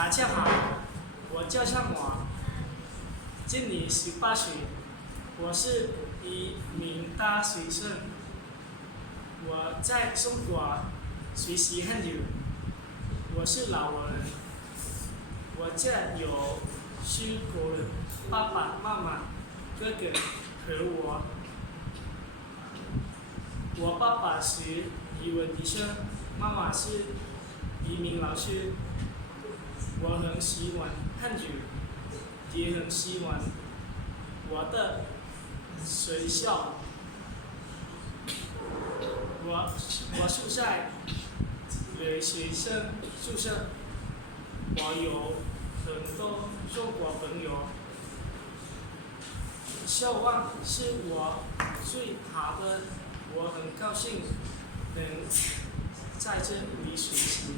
大家好，我叫向华，今年18岁，我是一名大学生。我在中国学习很久，我是老人。我家有4个人，爸爸妈妈、哥哥和我。我爸爸是语文医生，妈妈是一名老师。我很喜欢汉语，也很喜欢我的学校。我住在学生宿舍，我有很多中国朋友。校网是我最好的，我很高兴能在这里学习。